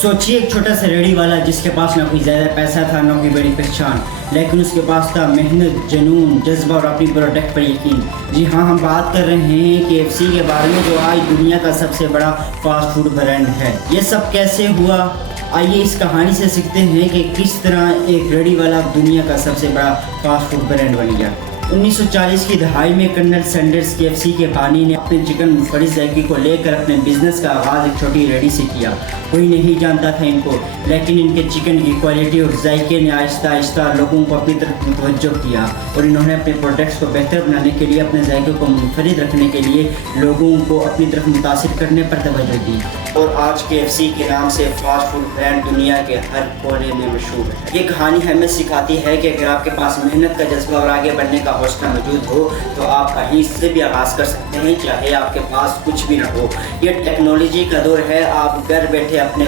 सोचिए एक छोटा सा रेडी वाला जिसके पास ना कोई ज़्यादा पैसा था ना कोई बड़ी पहचान, लेकिन उसके पास था मेहनत, जुनून, जज्बा और अपनी प्रोडक्ट पर यकीन। जी हाँ, हम बात कर रहे हैं KFC के बारे में, जो आज दुनिया का सबसे बड़ा फास्ट फूड ब्रांड है। ये सब कैसे हुआ, आइए इस कहानी से सीखते हैं कि किस तरह एक रेडी वाला दुनिया का सबसे बड़ा फास्ट फूड ब्रांड बन गया। 1940 की दहाई में कर्नल सैंडर्स KFC के बानी ने अपने चिकन मुनफरिद जायके को लेकर अपने बिजनेस का आगाज़ एक छोटी रेडी से किया। कोई नहीं जानता था इनको, लेकिन इनके चिकन की क्वालिटी और जायके ने आहिस्ता आहिस्ता लोगों को अपनी तरफ मुतवज्जो किया और इन्होंने अपने प्रोडक्ट्स को बेहतर बनाने के लिए, अपने जायके को मुनफरिद रखने के लिए लोगों को अपनी तरफ मुतासिर करने पर तवज्जो दी और आज KFC के नाम से फास्ट फूड ब्रांड दुनिया के हर कोने में मशहूर है। ये कहानी हमें सिखाती है कि अगर आपके पास मेहनत का जज्बा और आगे बढ़ने का हौसला मौजूद हो तो आप कहीं से भी आगाज़ कर सकते हैं, चाहे आपके पास कुछ भी ना हो। ये टेक्नोलॉजी का दौर है, आप घर बैठे अपने